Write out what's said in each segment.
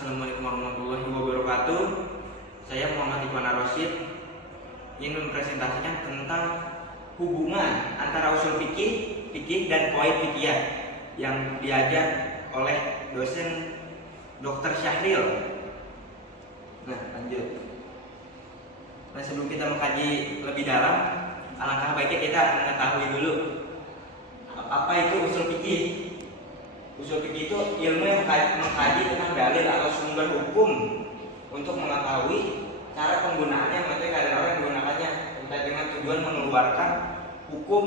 Assalamualaikum warahmatullahi wabarakatuh. Saya Muhammad Iqbal Rosyid ingin mempresentasikan tentang hubungan antara usul fikih dan qawaid fikih yang diajar oleh dosen Dr. Syahril. Nah, lanjut. Nah, sebelum kita mengkaji lebih dalam, alangkah baiknya kita mengetahui dulu apa itu usul fikih. Usul fikih itu ilmu yang mengkaji tentang dalil atau sumber hukum untuk mengetahui cara penggunaannya, metode keadaan orang yang menggunakannya, entah dengan tujuan mengeluarkan hukum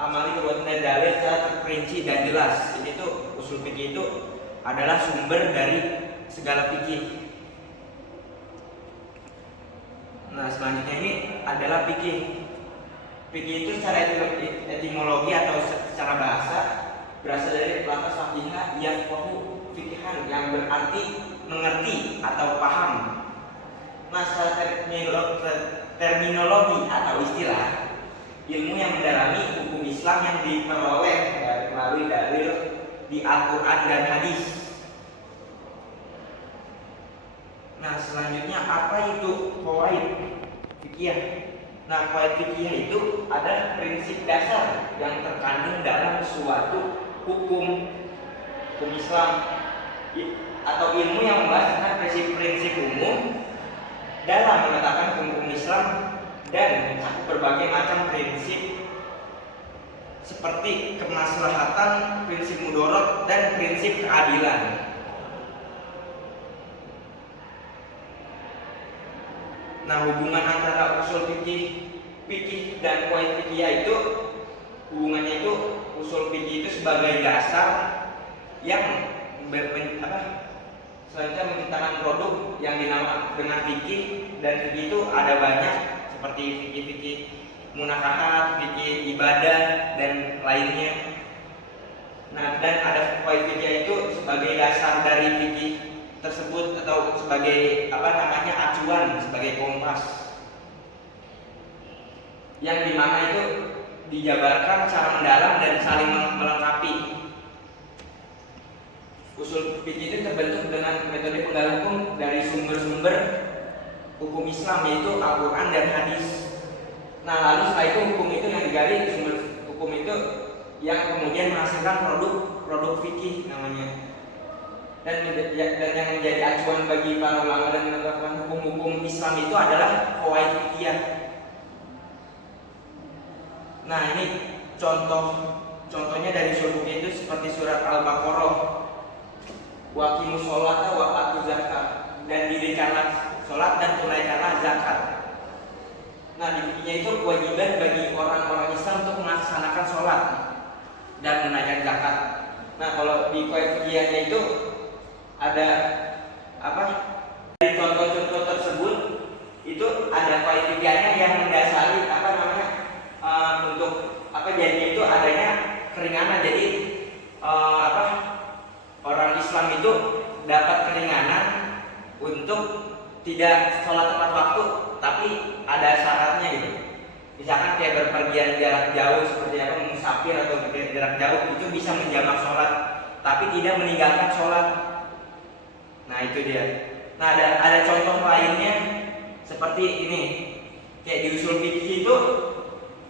amali perbuatan dan dalil secara terperinci dan jelas. Ini tuh usul fikih itu adalah sumber dari segala fikih. Nah, selanjutnya ini adalah fikih. Fikih itu secara etimologi atau secara bahasa berasal dari lafaz faqihah yafqahu fiqhan yang berarti mengerti atau paham. Nah, secara terminologi atau istilah, ilmu yang mendalami hukum Islam yang diperoleh melalui dalil di Al-Quran dan hadis. Nah, selanjutnya apa itu qawaid fikih? Nah, qawaid fikih itu ada prinsip dasar yang terkandung dalam suatu hukum Islam atau ilmu yang membahas tentang prinsip-prinsip umum dalam menetapkan hukum Islam dan mencakup berbagai macam prinsip seperti kemaslahatan, prinsip mudorot, dan prinsip keadilan. Nah, hubungan antara usul fikih dan qawaid fikih itu hubungannya itu usul fikih itu sebagai dasar yang selanjutnya menciptakan produk yang dinamakan dengan fikih, dan fikih itu ada banyak seperti fikih munakahat, fikih ibadah dan lainnya. Nah, dan ada qawaid fikih itu sebagai dasar dari fikih tersebut atau sebagai acuan, sebagai kompas yang dimana itu dijabarkan secara mendalam dan saling melengkapi. Usul fikih itu terbentuk dengan metode penggalan hukum dari sumber-sumber hukum Islam, yaitu Al-Quran dan hadis. Nah, lalu setelah itu hukum itu yang digali, sumber hukum itu yang kemudian menghasilkan produk fikih namanya. Dan yang menjadi acuan bagi para ulama dan menetapkan hukum-hukum Islam itu adalah qawaid fikih. Nah, ini contohnya dari usul fikih itu seperti surat Al-Baqarah, waqimus sholata wa atuz zakat, dan dirikanlah sholat dan tunaikanlah zakat. Nah, di fikihnya itu kewajiban bagi orang-orang Islam untuk melaksanakan sholat dan menunaikan zakat. Nah, kalau di qawaid fikihnya itu ada dari contoh-contoh tersebut itu ada qawaid fikihnya yang mendasari untuk jadinya itu adanya keringanan. Jadi orang Islam itu dapat keringanan untuk tidak sholat tepat waktu, tapi ada syaratnya gitu. Misalkan kayak berpergian jarak jauh seperti musafir atau jarak jauh itu bisa menjamak sholat, tapi tidak meninggalkan sholat. Nah, itu dia. Nah, ada contoh lainnya seperti ini. Kayak di usul fikih itu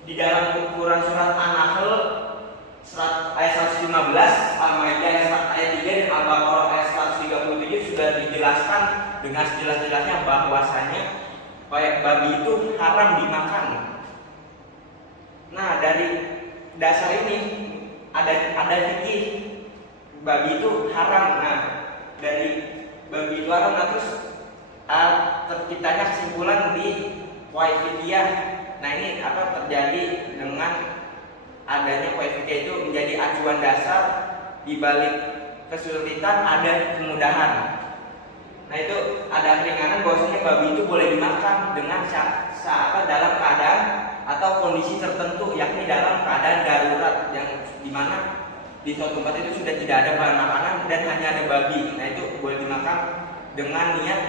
di dalam ukuran surat An-Nahl ayat 115, Al-Maidah ayat 3 dan Al-Baqarah ayat 137 sudah dijelaskan dengan sejelas-jelasnya bahwasanya babi itu haram dimakan. Nah, dari dasar ini ada fikih babi itu haram. Nah, dari babi itu haram, nah terus terciptanya kesimpulan di qawaid fikih. Nah, ini terjadi dengan adanya qawaid fikih itu menjadi acuan dasar, di balik kesulitan ada kemudahan. Nah, itu ada keringanan bahwasanya babi itu boleh dimakan dengan dalam keadaan atau kondisi tertentu, yakni dalam keadaan darurat yang dimana di suatu tempat itu sudah tidak ada bahan makanan dan hanya ada babi. Nah, itu boleh dimakan dengan niat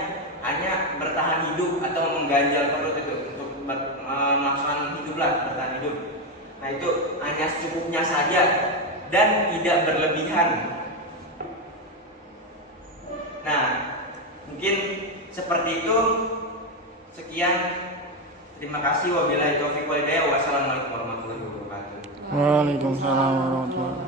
hanya bertahan hidup atau mengganjal perut itu untuk melaksanakan bertahan hidup. Nah, itu hanya secukupnya saja dan tidak berlebihan. Nah, Mungkin seperti itu. Sekian. Terima kasih. Wabillahi taufiq wal hidayah. Wassalamualaikum warahmatullahi wabarakatuh. Waalaikumsalam warahmatullahi wabarakatuh.